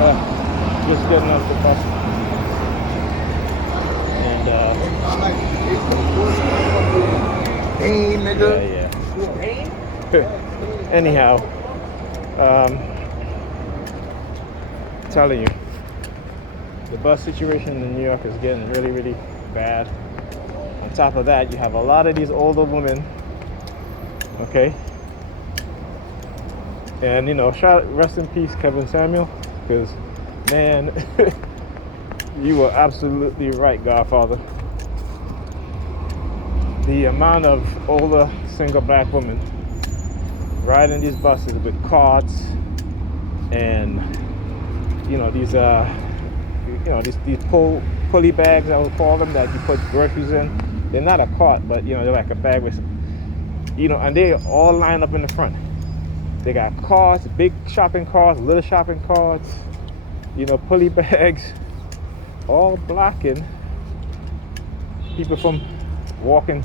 Just getting off the bus. And Hey, nigga. yeah. Anyhow, telling you, the bus situation in New York is getting really, really bad. On top of that, you have a lot of these older women, okay? And rest in peace, Kevin Samuel, because man, you were absolutely right, Godfather. The amount of older single black women riding these buses with carts and these pulley bags, I would call them, that you put groceries in. They're not a cart, but they're like a bag with and they all line up in the front. They got carts, big shopping carts, little shopping carts, pulley bags, all blocking people from walking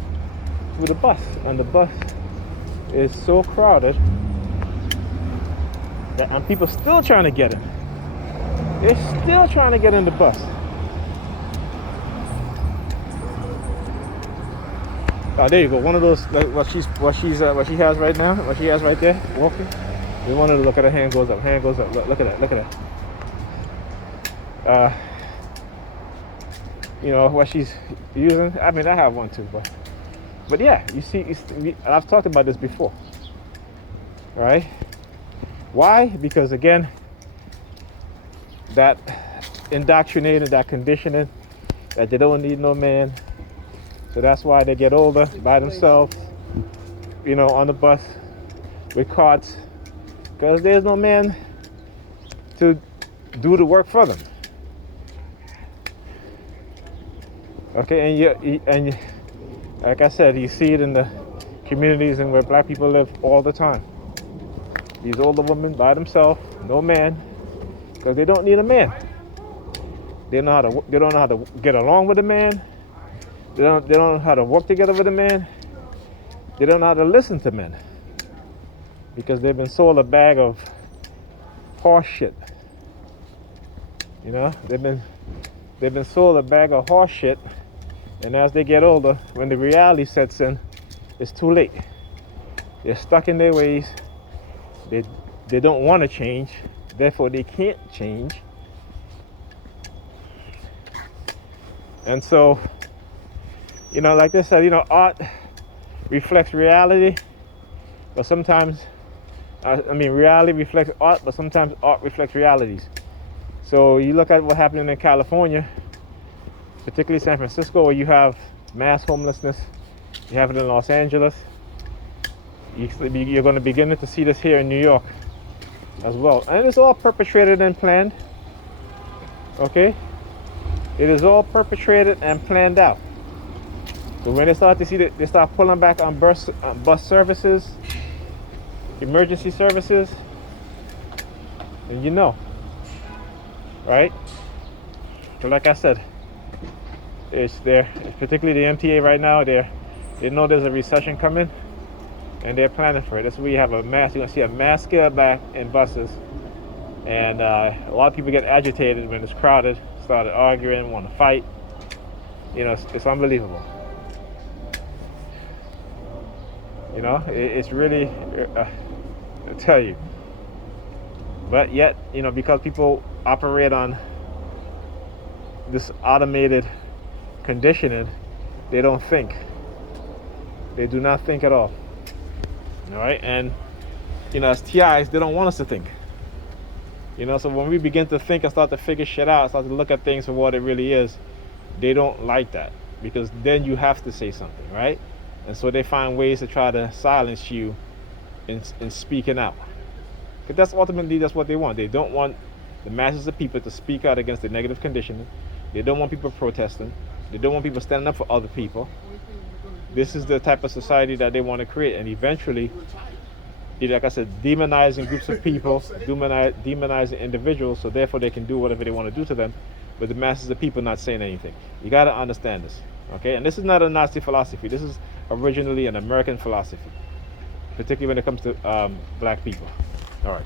through the bus. And the bus is so crowded and people still trying to get in. They're still trying to get in the bus. Oh, there you go. One of those, what she has right now, what she has right there, walking. We wanted to look at her hand goes up. Hand goes up. Look at that. Look at that. What she's using. I mean, I have one too, but yeah, you see, I've talked about this before, right? Why? Because again, that indoctrinating, that conditioning, that they don't need no man. So that's why they get older by themselves, on the bus with carts, because there's no man to do the work for them. Okay, and like I said, you see it in the communities and where black people live all the time. These older women by themselves, no man, because they don't need a man. They don't know how to get along with a man. They don't know how to work together with a man. They don't know how to listen to men, because they've been sold a bag of horse shit. They've been sold a bag of horse shit, and as they get older, when the reality sets in, it's too late. They're stuck in their ways. They don't want to change, therefore they can't change. And so, like they said, art reflects reality, but sometimes, reality reflects art, but sometimes art reflects realities. So you look at what's happening in California, particularly San Francisco, where you have mass homelessness. You have it in Los Angeles. You're going to begin to see this here in New York as well. And it's all perpetrated and planned. Okay? It is all perpetrated and planned out. So when they start to see that, they start pulling back on bus services, emergency services, and right? So like I said, it's particularly the MTA right now. They know there's a recession coming, and they're planning for it. That's where you have you're gonna see a mass scale back in buses, and a lot of people get agitated when it's crowded, started arguing, want to fight. It's unbelievable. It's really, I tell you. But yet, because people operate on this automated conditioning, they don't think. They do not think at all. All right? And, as TIs, they don't want us to think. So when we begin to think and start to figure shit out, start to look at things for what it really is, they don't like that, because then you have to say something, right? And so they find ways to try to silence you in speaking out. Because that's what they want. They don't want the masses of people to speak out against the negative conditioning. They don't want people protesting. They don't want people standing up for other people. This is the type of society that they want to create. And eventually, like I said, demonizing groups of people, demonizing individuals, so therefore they can do whatever they want to do to them, but the masses of people not saying anything. You got to understand this, okay? And this is not a Nazi philosophy. This is originally an American philosophy, particularly when it comes to black people. All right.